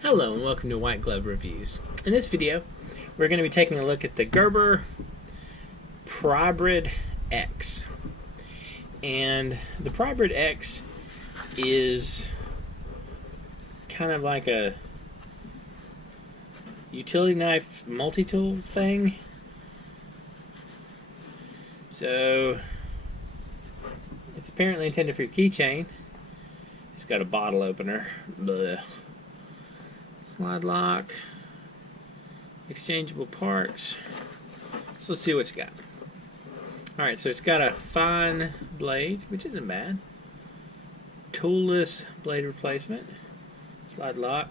Hello and welcome to White Glove Reviews. In this video, we're going to be taking a look at the Gerber Prybrid X. And the Prybrid X is kind of like a utility knife multi-tool thing. So it's apparently intended for your keychain. It's got a bottle opener. Blech. Slide lock, exchangeable parts. So let's see what it's got. Alright, so it's got a fine blade, which isn't bad. Toolless blade replacement. Slide lock.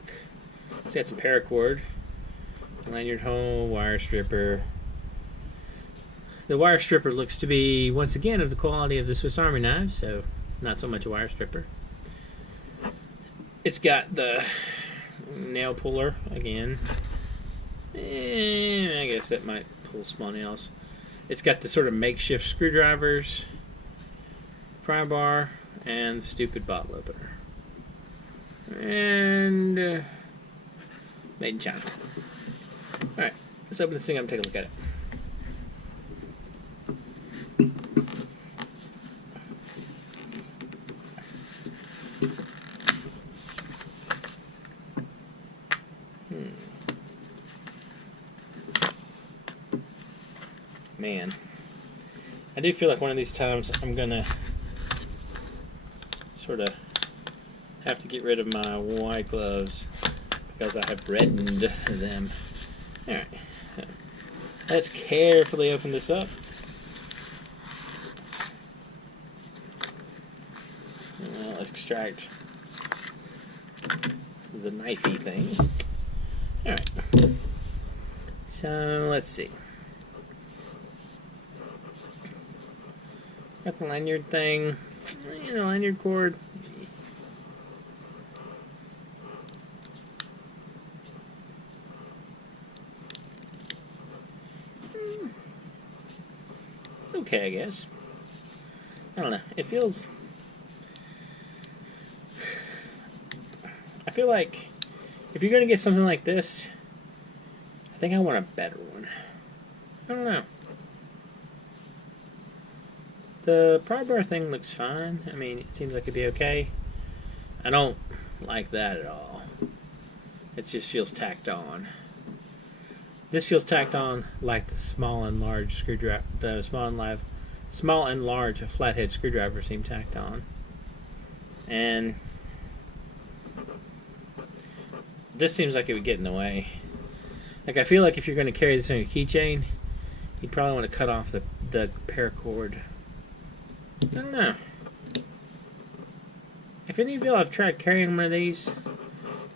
It's got some paracord. Lanyard hole, wire stripper. The wire stripper looks to be, once again, of the quality of the Swiss Army knives, so not so much a wire stripper. It's got the nail puller again. I guess that might pull small nails. It's got the sort of makeshift screwdrivers, pry bar, and stupid bottle opener. And made in China. Alright, let's open this thing up and take a look at it. Man, I do feel like one of these times I'm gonna sort of have to get rid of my white gloves because I have reddened them. Alright, let's carefully open this up. And I'll extract the knifey thing. Alright, so let's see. Got the lanyard thing, lanyard cord. It's okay, I guess. I don't know. It feels. I feel like if you're gonna get something like this, I think I want a better one. I don't know. The pry bar thing looks fine. I mean, it seems like it'd be okay. I don't like that at all. It just feels tacked on. This feels tacked on like the small and large screwdriver. The small and large flathead screwdriver seem tacked on. And this seems like it would get in the way. Like, I feel like if you're going to carry this on your keychain, you'd probably want to cut off the paracord. I don't know. If any of y'all have tried carrying one of these,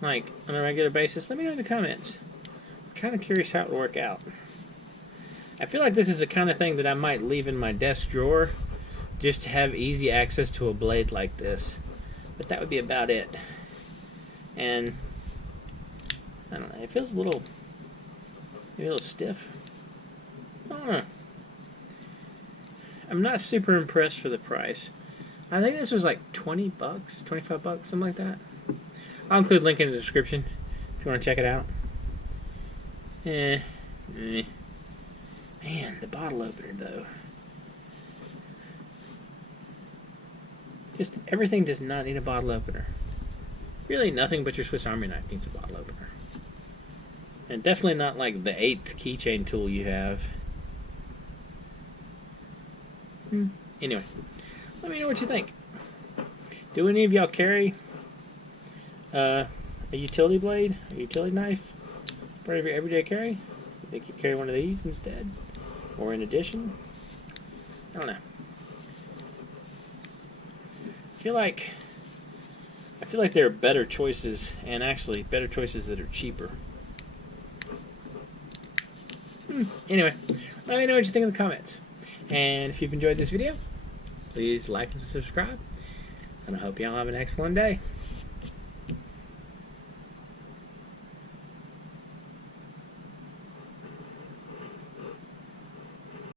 like, on a regular basis, let me know in the comments. I'm kind of curious how it would work out. I feel like this is the kind of thing that I might leave in my desk drawer just to have easy access to a blade like this. But that would be about it. And, I don't know, it feels maybe a little stiff. I don't know. I'm not super impressed for the price. I think this was like 20 bucks, 25 bucks, something like that. I'll include a link in the description if you want to check it out. Man, the bottle opener though. Just everything does not need a bottle opener. Really nothing but your Swiss Army knife needs a bottle opener. And definitely not like the 8th keychain tool you have. Anyway, let me know what you think. Do any of y'all carry a utility blade, a utility knife, part of your everyday carry? You think you carry one of these instead, or in addition? I don't know. I feel like there are better choices, and actually better choices that are cheaper. Anyway, let me know what you think in the comments. And if you've enjoyed this video, please like and subscribe. And I hope y'all have an excellent day.